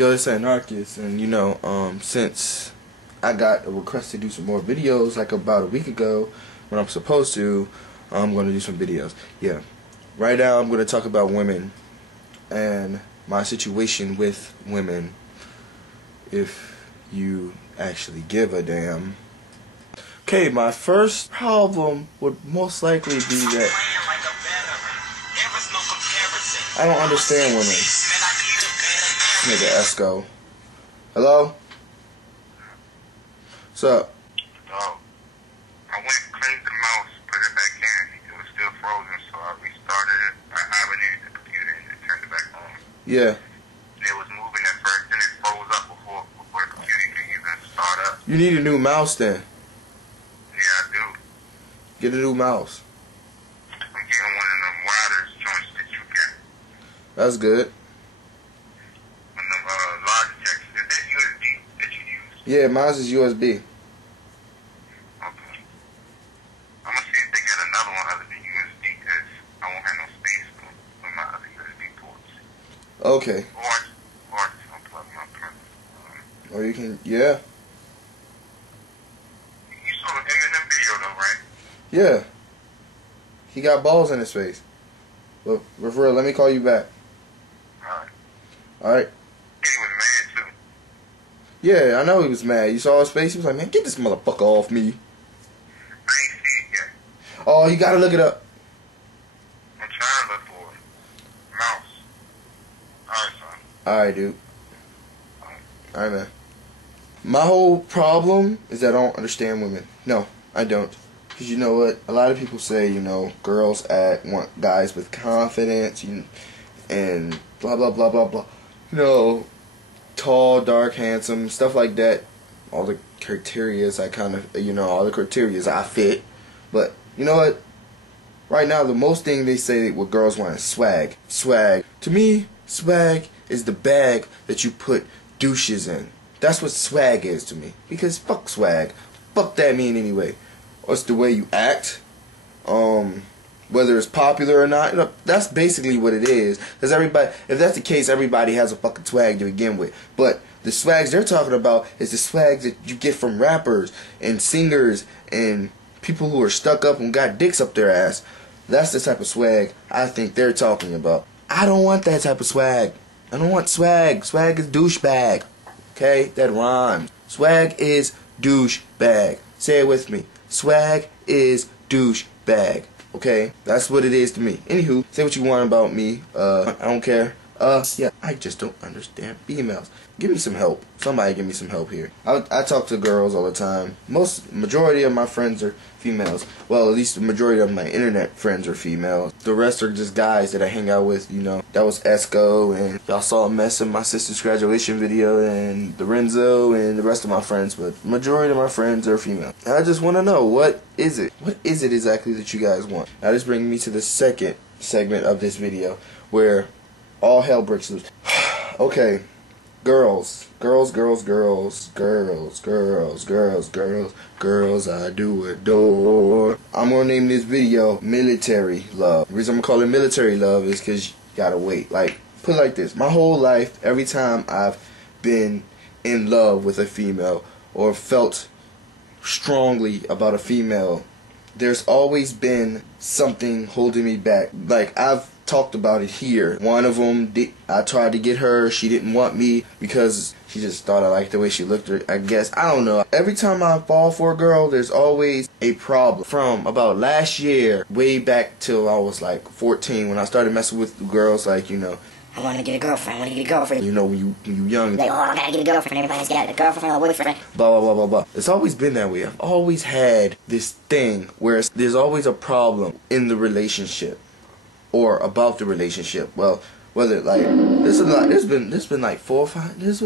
Yo, it's Anarchist, and since I got a request to do some more videos like about a week ago when I'm supposed to, I'm going to do some videos. Yeah. Right now I'm going to talk about women and my situation with women, if you actually give a damn. Okay, my first problem would most likely be that I don't understand women. Nigga Esco. Hello? What's up? Oh. I went and cleaned the mouse, put it back in. It was still frozen, so I restarted it. I hibernated the computer and turned it back on. Yeah. It was moving at first, then it froze up before the computer could even start up. You need a new mouse then. Yeah, I do. Get a new mouse. I'm getting one of them wireless joints that you got. That's good. One of them Logitech. Is that USB that you use? Yeah, mine's is USB. Okay. I'm gonna see if they got another one other than USB, because I won't have no space for my other USB ports. Okay. Or just unplug my printer. Or you can, yeah. You saw the Eminem video though, right? Yeah. He got balls in his face. But for real, let me call you back. Alright. Alright? He was mad too. Yeah, I know he was mad. You saw his face? He was like, man, get this motherfucker off me. I ain't see it yet. Oh, you gotta look it up. I'm trying to look for it. Mouse. Alright, son. Alright, dude. Alright, man. My whole problem is that I don't understand women. No, I don't. Because you know what? A lot of people say, girls want guys with confidence and blah, blah, blah, blah, blah. Tall, dark, handsome, stuff like that. All the criterias all the criterias I fit. But, you know what? Right now, the most thing they say what girls want is swag. Swag. To me, swag is the bag that you put douches in. That's what swag is to me. Because fuck swag. Fuck that mean anyway. It's the way you act. Whether it's popular or not. That's basically what it is. Because if that's the case, everybody has a fucking swag to begin with. But the swags they're talking about is the swags that you get from rappers and singers and people who are stuck up and got dicks up their ass. That's the type of swag I think they're talking about. I don't want that type of swag. I don't want swag. Swag is douchebag. Okay? That rhymes. Swag is douchebag. Say it with me. Swag is douchebag. Okay? That's what it is to me. Anywho, say what you want about me. I don't care. Yeah, I just don't understand females. Give me some help. Somebody give me some help here. I talk to girls all the time. Majority of my friends are females. Well, at least the majority of my internet friends are females. The rest are just guys that I hang out with, That was Esco, and y'all saw a mess in my sister's graduation video, and Lorenzo, and the rest of my friends, but majority of my friends are female. And I just want to know, what is it? What is it exactly that you guys want? Now this brings me to the second segment of this video, where all hell breaks loose. Okay. Girls, I do adore. I'm gonna name this video Military Love. The reason I'm gonna call it Military Love is because you gotta wait. Like, put it like this. My whole life, every time I've been in love with a female or felt strongly about a female, there's always been something holding me back. Like, I've talked about it here. One of them, I tried to get her. She didn't want me because she just thought I liked the way she looked. I guess. I don't know. Every time I fall for a girl, there's always a problem. From about last year, way back till I was like 14, when I started messing with girls, like, I want to get a girlfriend. I want to get a girlfriend. When you young. Like, oh, I gotta get a girlfriend. Everybody's got a girlfriend or a boyfriend. Blah, blah, blah, blah, blah. It's always been that way. I've always had this thing where there's always a problem in the relationship. Or about the relationship. Well, whether like there's been like 4 or 5. There's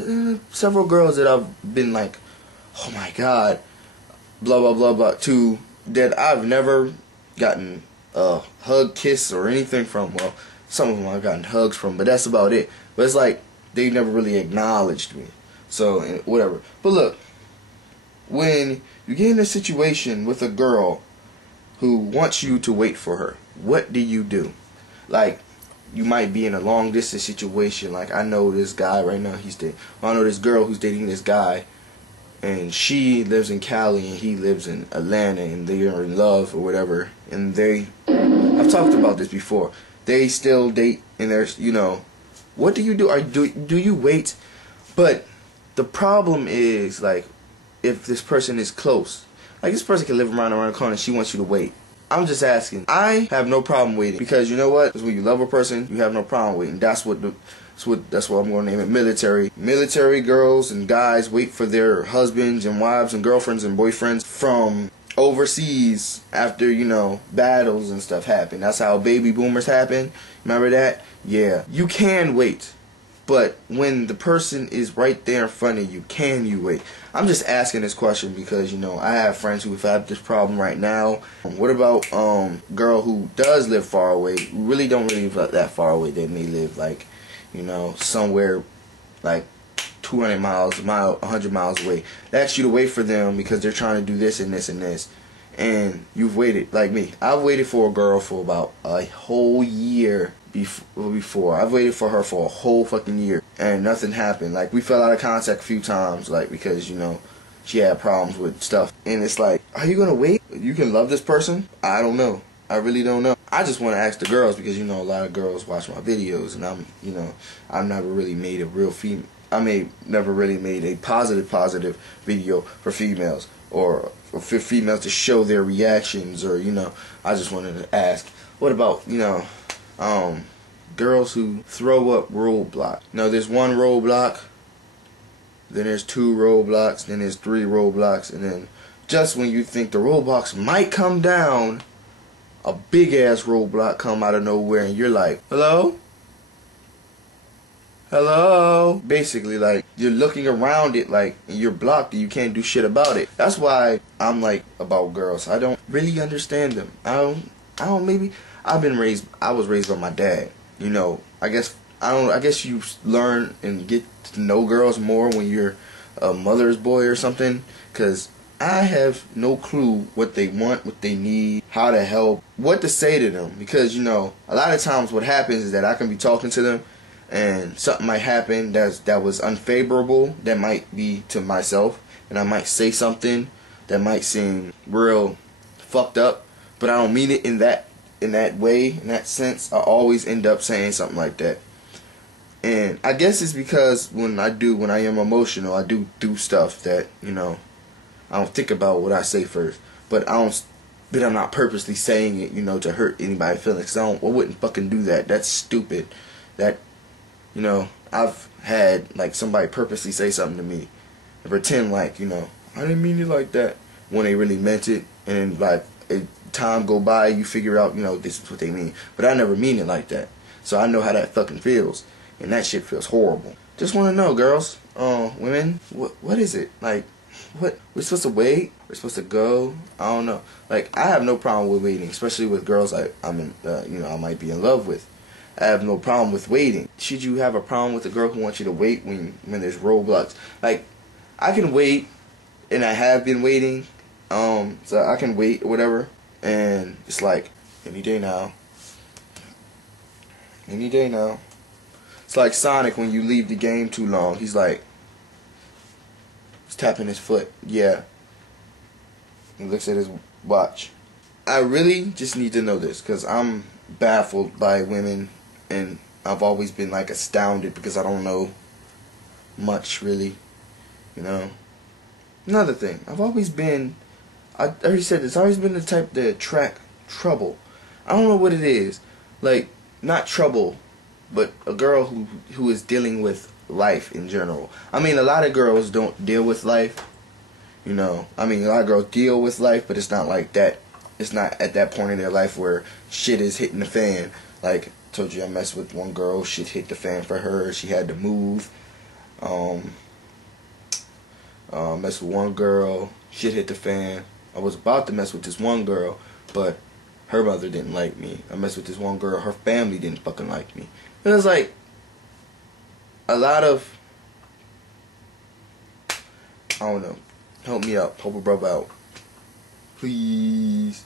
several girls that I've been like, oh my god, blah blah blah blah, to that I've never gotten a hug, kiss, or anything from. Well, some of them I've gotten hugs from, but that's about it. But it's like they never really acknowledged me. So whatever. But look, when you get in a situation with a girl who wants you to wait for her, what do you do? Like, you might be in a long distance situation. Like, I know this guy right now, I know this girl who's dating this guy, and she lives in Cali and he lives in Atlanta, and they are in love or whatever, and I've talked about this before, they still date, and there's, what do you do? Do you wait? But the problem is, like, if this person is close, like, this person can live around the corner and she wants you to wait. I'm just asking. I have no problem waiting, because you know what? Because when you love a person, you have no problem waiting. That's what I'm going to name it. Military girls and guys wait for their husbands and wives and girlfriends and boyfriends from overseas after, battles and stuff happen. That's how baby boomers happen. Remember that? Yeah. You can wait. But when the person is right there in front of you, can you wait? I'm just asking this question because, I have friends who have had this problem right now. What about girl who does live far away, really don't live that far away, they may live like, somewhere like 200 miles, 100 miles away. They ask you to wait for them because they're trying to do this and this and this. And you've waited, like me. I've waited for a girl for about a whole year before. I've waited for her for a whole fucking year, and nothing happened. Like, we fell out of contact a few times, like, because, she had problems with stuff. And it's like, are you gonna wait? You can love this person? I don't know. I really don't know. I just want to ask the girls, because, a lot of girls watch my videos, and I've never really made a real female. Never really made a positive video for females, or for females to show their reactions, or, I just wanted to ask, what about, girls who throw up roadblocks? There's one roadblock, then there's two roadblocks, then there's three roadblocks, and then just when you think the roadblocks might come down, a big ass roadblock come out of nowhere, and you're like, hello? Hello? Basically, like, you're looking around it like you're blocked and you can't do shit about it. That's why I'm like about girls. I don't really understand them. I was raised by my dad. I guess you learn and get to know girls more when you're a mother's boy or something, because I have no clue what they want, what they need, how to help, what to say to them. Because, a lot of times what happens is that I can be talking to them and something might happen that was unfavorable, that might be to myself, and I might say something that might seem real fucked up, but I don't mean it in that way, in that sense. I always end up saying something like that. And I guess it's because when I am emotional, I do stuff that, I don't think about what I say first, but I'm not purposely saying it, to hurt anybody's feelings. I wouldn't fucking do that. That's stupid. That, I've had, like, somebody purposely say something to me and pretend like, I didn't mean it like that, when they really meant it. And, like, time go by, you figure out, this is what they mean. But I never mean it like that. So I know how that fucking feels. And that shit feels horrible. Just want to know, girls, women, what is it? Like, what? We're supposed to wait? We're supposed to go? I don't know. Like, I have no problem with waiting, especially with girls I might be in love with. I have no problem with waiting. Should you have a problem with a girl who wants you to wait when there's roadblocks? Like, I can wait, and I have been waiting, so I can wait or whatever, and it's like, any day now. Any day now. It's like Sonic when you leave the game too long. He's like, he's tapping his foot. Yeah. He looks at his watch. I really just need to know this, because I'm baffled by women, and I've always been, like, astounded because I don't know much, really. Another thing, I already said this, I've always been the type to attract trouble. I don't know what it is. Like, not trouble, but a girl who is dealing with life in general. A lot of girls don't deal with life. A lot of girls deal with life, but it's not like that. It's not at that point in their life where shit is hitting the fan. Like, I told you, I messed with one girl, shit hit the fan for her, she had to move. Messed with one girl, shit hit the fan. I was about to mess with this one girl, but her mother didn't like me. I messed with this one girl, her family didn't fucking like me. It was like a lot of, I don't know. Help me out. Help a brother out. Please.